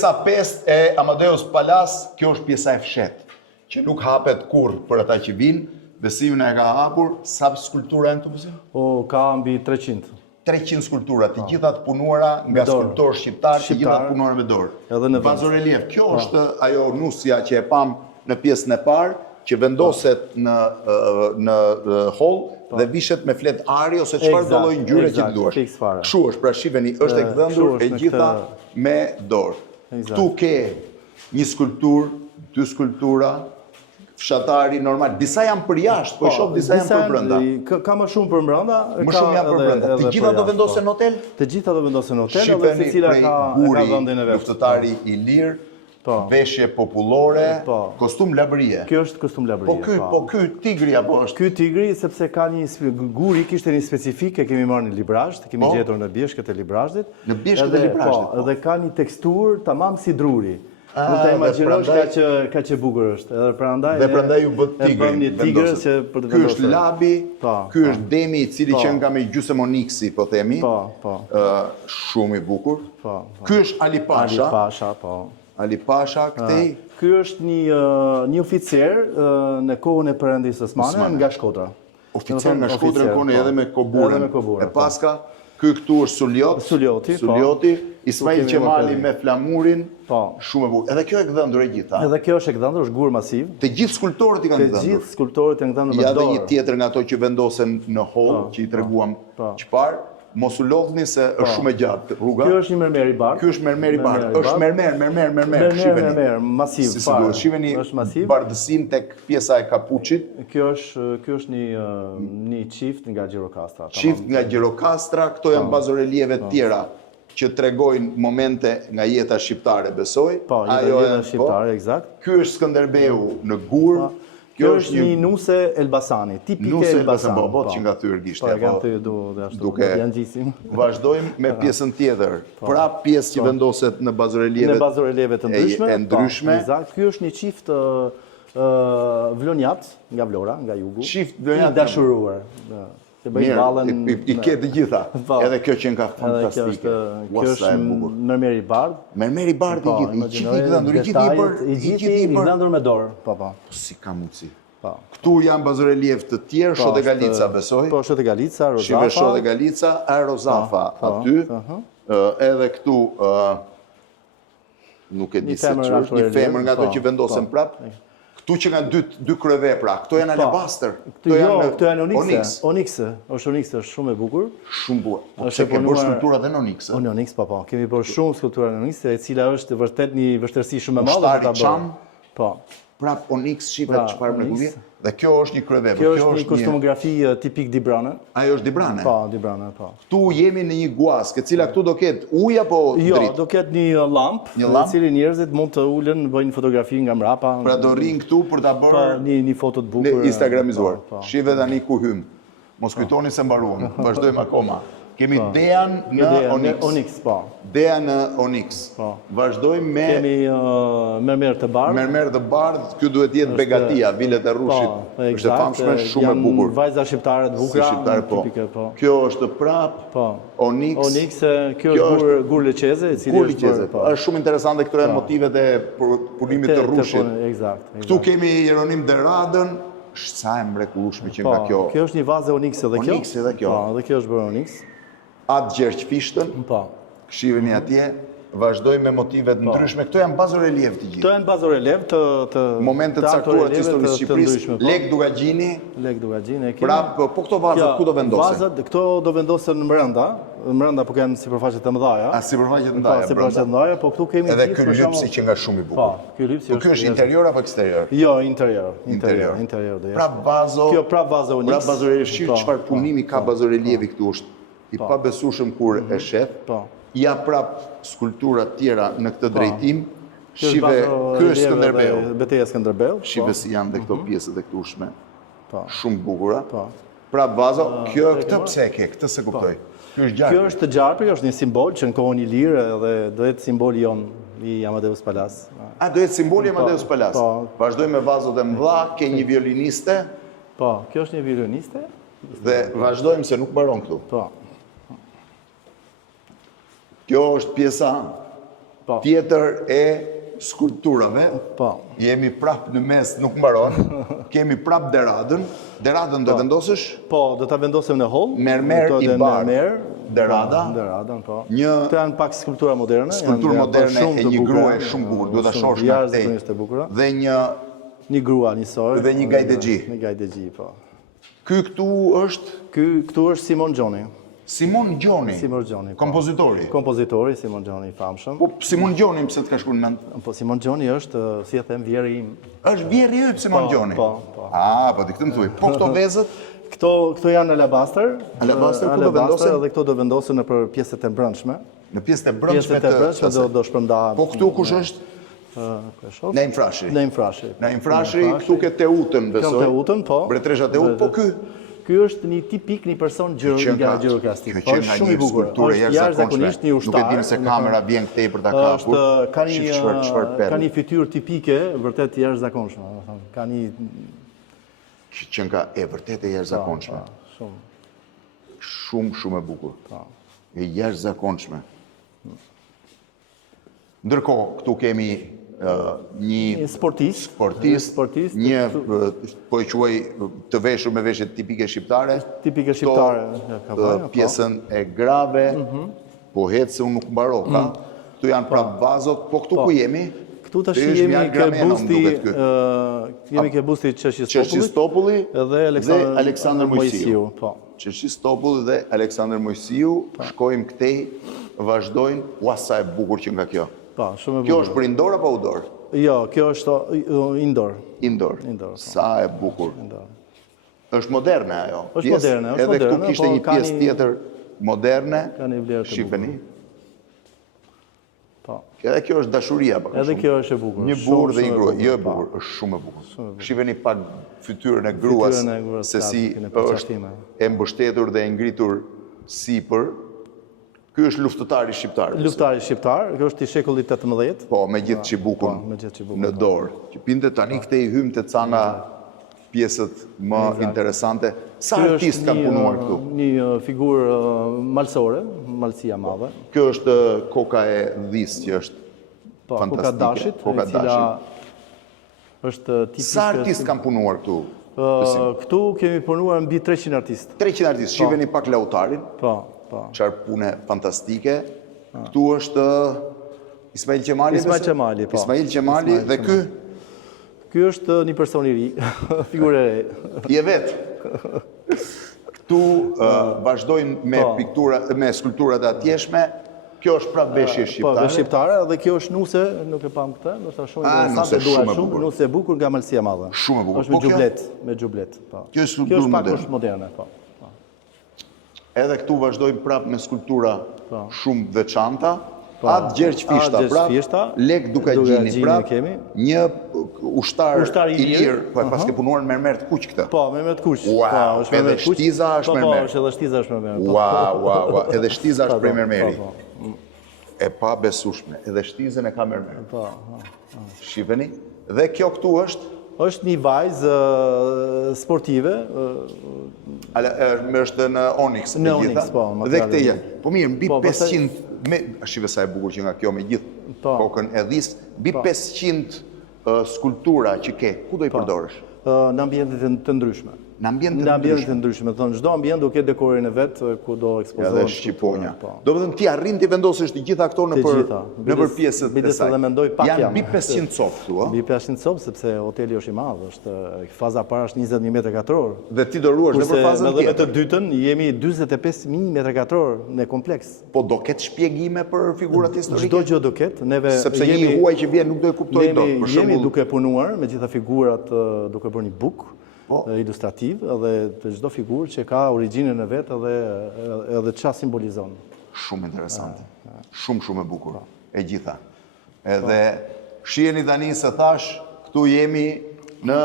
Pjesa 5 e Amadeus Palace, kjo është pjesa e fshet, që nuk hapet kur për ata që vinë. Besimin e ka hapur, sa skulptura në të pësim? Ka mbi 300. 300 skulptura, të gjitha të punuara nga skulptorë shqiptarë, të gjitha të punuara me dorë. Bazorelief, kjo është ajo nusja që e pam në pjesën e parë, që vendoset në hall dhe vishet me flet ari ose çfarë do lloj ngjyre që të duash. Kështu është, pra shiheni, është e gdhëndur e gjitha me dorë. Ktu ke një skulpturë, dy skulptura, fshatari normal. Disa janë për jashtë, po shoh disa janë për brenda. Ka më shumë për brenda, më shumë janë për brenda. Të gjitha do vendosen në hotel? Të gjitha do vendosen në hotel, edhe secila ka vendin e vet. Luftëtari i lirë, veshje popullore, kostum labërie. Kjo është kostum labërie. Po ky tigri apo është? Ky tigri sepse ka një guri kishte një specifik, e kemi marrë në librazh, kemi gjetur në bjeshkët e librazhit. Në bjeshkët e librazhit. Po, edhe ka një teksturë tamam si druri. Mund të imagjinosh ka që bukur është. Edhe prandaj u bë tigri. Ky është labi, ky është demi i cili që nga me gjysmë oniksi, po themi. Shumë i bukur. Ky është Ali Pasha. Ali Pasha, po. Ali Pasha këtej. Ky është një oficer në kohën e Perëndisë Osmane nga Shkodra. Oficer nga Shkodra në kohën edhe me koburën. E paska. Ky këtu është Suljoti, Ismail Qemali me flamurin, shumë e bukur. Edhe kjo e gdhëndur e gjitha. Edhe kjo është e gdhëndur, është gur masiv. Të gjithë skulptorët i kanë gdhëndur. Të gjithë skulptorët janë gdhëndur me dorë. Ja dhe një tjetër nga ato që vendosen në hall, që i treguam çfarë. Mos u lodhni se është shumë e gjatë rruga. Kjo është një mermer i bardhë. Ky është mermer i bardhë. Është mermer, shiheni. Mermer, masiv. Shiheni bardhësinë tek pjesa e kapuçit. Kjo është një çift nga Gjirokastra. Çift nga Gjirokastra, këto janë bazorelieve të tjera që tregojnë momente nga jeta shqiptare, besoj. Po, jeta shqiptare, eksakt. Ky është Skënderbeu në gur. Kjo është një nuse Elbasani, tipike Elbasani. Po, që nga thyrë gishte. Po, e kanë thyrë duke janë gjisim. Vazhdojmë me pjesën tjetër. Pra pjesë që vendoset në bazorelieve të ndryshme. Ky është një qift vlonjat nga Vlora, nga jugu. Qift vlonjat i dashuruar. I ke të gjitha. Edhe kjo që nga fantastike. Kjo është mermer i bardhë. Mermer i bardhë i gjithë i gdhëndur, i gjithë i gdhëndur me dorë. Si ka mundësi. Këtu janë bazorelief të tjerë, Shodë Galica besoj. Po, Shodë Galica, Rozafa. Shive Shodë Galica, Rozafa aty. Edhe këtu, nuk e di se që është, një femër nga to që vendosen prapë. Këtu që kanë dy kryevepra, këto janë alabastër. Këto janë oniksë. Është oniksë, është shumë e bukur. Shumë bukur. Pse ke bërë skulptura dhe në oniksë? Në oniksë, po. Kemi bërë shumë skulptura në oniksë, e cila është vërtet një vështirësi shumë e madhe. Ushtari çam. Po. Prap oniks shive çfarë mrekullie. Dhe kjo është një kryevepër. Kjo është një kostumografi tipik Dibrane. Ajo është Dibrane? Po, Dibrane, po. Ktu jemi në një guaskë, e cila këtu do ketë ujë apo dritë? Jo, do ketë një lampë, në cilin njerëzit mund të ulen, bëjnë fotografi nga mrapa. Pra do rrin këtu për ta bërë një foto të bukur. Instagramizuar. Shive tani ku hym. Mos kujtoni se mbaruam. Vazhdojmë akoma. Kemi Dean në Onyx, po. Dean në Onyx. Vazhdojmë me... Kemi mermer të bardhë. Mermer të bardhë, kjo duhet jetë Begatia, vilet e Rushit. Është e famshme, shumë e bukur. Janë vajza shqiptare të bukura, po. Kjo është prapë Onyx. Onyx, kjo është gur leqeze. Gur leqeze, është shumë interesante këto janë motivet e punimit të Rushit. Këtu kemi Jeronim Deradën, sa e mrekullueshme që nga kjo. Kjo është një vazë Onyx edhe kjo. Onyx edhe kjo. Dhe kjo është bërë Onyx. Atë Gjergj Fishtën, shiheni atje, vazhdojmë me motivet ndryshme. Këto janë bazorelief të gjithë. Këto janë bazorelief të momentet caktuara të historisë së Shqipërisë. Lek Dugagjini. Prapë, po këto vazat ku do vendosen? Vazat, këto do vendosen brenda. Brenda po kanë sipërfaqe të mëdha. Sipërfaqe të mëdha. Po këtu kemi edhe ky lypsi që nga shumë i bukur. Po, ky lypsi është. Ky është interior apo ekterior? Jo, interior. Prapë vazo. Kjo prapë vazo Onyx. Prapë bazorelief, çfarë punimi ka bazorelievi këtu është i pabesueshëm kur e shef. Ja prap skulptura të tjera në këtë drejtim. Shive, ky është Skënderbeu. Betejë Skënderbeu. Shive si janë dhe këto pjesët e këtushme. Shumë bukura. Prap vazo, kjo këtë pse e ke, këtë se kuptoj. Kjo është të gjarpri, është një simbol që në kohën i lirë dhe do jetë simboli jonë i Amadeus Palace. Do jetë simboli i Amadeus Palace. Vazhdoj me vazot e mëdha, ke një violiniste. Po, kjo është një violiniste. Dhe vazhdojmë se nuk mbaron këtu. Kjo është pjesa tjetër e skulpturave. Jemi prap në mes, nuk mbaron. Kemi prap deradën. Deradën do vendosësh? Po, do ta vendosim në hol. Mermer i bardhë. Derada. Deradën, po. Këto janë pak skulptura moderne. Skulpturë moderne e një grue shumë bukur. Do ta shohësh nga këtej. Dhe një grua njësore. Dhe një gajdexhi. Një gajdexhi, po. Ky këtu është? Këtu është Simon Gjoni. Simon Gjoni? Simon Gjoni. Kompozitori? Kompozitori, Simon Gjoni, famshëm. Po Simon Gjoni pse të ka shkuar në mend? Po Simon Gjoni është, si e them, vjeri im. Është vjeri yt Simon Gjoni? Po. Po ti këtë më thuaj. Po këto vezët? Këto janë alabastër. Alabastër ku do vendosen? Dhe këto do vendosen nëpër pjesët e brendshme. Në pjesët e brendshme do shpërndahet. Po këtu kush është? Naim Frashi. Naim Frashi. Naim Frashi, këtu ke Teutën, besoj. Kam Teutën, po. Mbretëresha Teut, po ky? Ky është një tipik, një person nga Gjirokastri. Kjo që nga një skulpturë jashtëzakonshme. Nuk e di nëse kamera vjen këtej për ta kapur. Ka një fytyrë tipike, vërtet jashtëzakonshme. Ka një që nga e vërtet e jashtëzakonshme. Shumë e bukur. E jashtëzakonshme. Ndërkohë, këtu kemi një sportist, një po e quaj të veshur me veshje tipike shqiptare. Tipike shqiptare. Pjesën e grave, po hetë se unë nuk mbaro, ka? Këtu janë prap vazot, po këtu ku jemi? Këtu tash jemi ke busti Qeshistopulli dhe Aleksandër Mojsiu. Qeshistopulli dhe Aleksandër Mojsiu, shkojmë këtej, vazhdojnë, ua sa e bukur që nga kjo. Kjo është për indoor apo outdoor? Jo, kjo është indoor. Indoor. Sa e bukur. Është moderne ajo. Është moderne. Edhe këtu kishte një pjesë tjetër moderne. Shifeni. Edhe kjo është dashuria. Edhe kjo është e bukur. Një burrë dhe një grua. Jo e bukur, është shumë e bukur. Shifeni pak fytyrën e gruas, se si është e mbështetur dhe e ngritur sipër. Ky është luftëtari shqiptar. Luftëtari shqiptar, kjo është i shekullit 18. Po, me gjithë çibukun në dorë. Që pinte tani këtej hym të ca nga pjesët më interesante. Sa artist kanë punuar këtu? Një figurë malsore, malësia madhe. Kjo është koka e dhisë që është fantastike. Koka dashit, është tipike. Sa artist kanë punuar këtu? Këtu kemi punuar mbi 300 artistë. 300 artistë, shiheni pak Lautarin. Po. Qarë pune fantastike. Këtu është Ismail Qemali. Ismail Qemali dhe ky? Ky është një person i ri, figurë e re. Je vetë. Këtu vazhdojnë me skulpturat e atjeshme. Kjo është prap veshje shqiptare. Po, veshje shqiptare dhe kjo është nuse, nuk e pam këtë, nuse shumë interesante, duhet shumë, nuse e bukur nga malësia madhe. Shumë e bukur. Është me gjublet. Kjo është skulpturë moderne. Kjo është pak moderne, po. Edhe këtu vazhdojmë prap me skulptura shumë veçanta. Atë Gjergj Fishta prap, Lek Dukagjini prap, një ushtar i lirë, pas ke punuar në mermer të kuq këtë. Po, mermer të kuq. Wow, edhe shtiza është mermer. Po, edhe shtiza është mermer. Wow, edhe shtiza është prej mermeri. E pa besueshme, edhe shtizën e ka mermer. Shifeni, dhe kjo këtu është? Është një vajzë sportive. Është në Onyx. Në Onyx, po. Dhe këte janë. Po mirë, mbi 500, shive sa e bukur që nga kjo me gjithë kokën e dhisë, mbi 500 skulptura që ke, ku do i përdorësh? Në ambientet të ndryshme. Në ambientet të ndryshme. Çdo ambient do ketë dekorin e vet ku do ekspozohet. Edhe shqiponja. Do të thënë ti arrin të vendosësh të gjitha këto nëpër pjesët e saj. Janë mbi 500 copë këtu, ëh? Mbi 500 copë sepse hoteli është i madh, është faza para është 20000 metra katror. Dhe ti do ruash nëpër fazën tjetër. Edhe me të dytën jemi 45000 metra katror në kompleks. Po do ketë shpjegime për figurat historike? Çdo gjë do ketë. Neve sepse një huaj që vjen nuk do e kuptojë dot. Për shembull, jemi duke punuar me gjitha figurat, duke bërë një buk ilustrativ edhe të çdo figurë që ka origjinën e vet edhe çfarë simbolizon. Shumë interesante. Shumë e bukur. E gjitha. Edhe shiheni tani se thash, këtu jemi në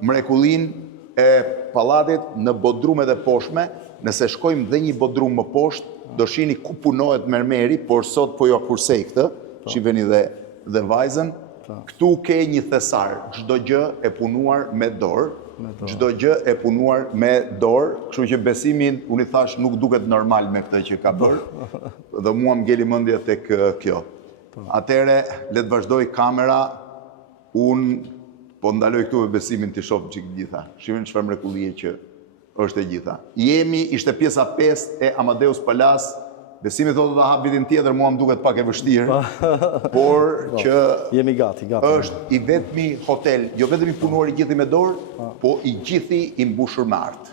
mrekullinë e pallatit, në bodrumet e poshtme. Nëse shkojmë dhe një bodrum më poshtë, do shihni ku punohet mermeri, por sot po jo kursej këtë. Shiheni dhe vajzën. Këtu ke një thesar, çdo gjë e punuar me dorë. Çdo gjë e punuar me dorë, kështu që besimin, unë i thash, nuk duket normal me këtë që ka bërë, dhe mua më ngeli mendja tek kjo. Atëre, le të vazhdoj kamera, unë po ndaloj këtu me besimin të shohim çik gjitha. Shihni çfarë mrekullie që është e gjitha. Ishte pjesa 5 e Amadeus Palas. Besimi thotë ta hap vitin tjetër, mua më duket pak e vështirë, por që jemi gati. Është i vetmi hotel, jo vetëm i punuar i gjithi me dorë, po i gjithi i mbushur me art.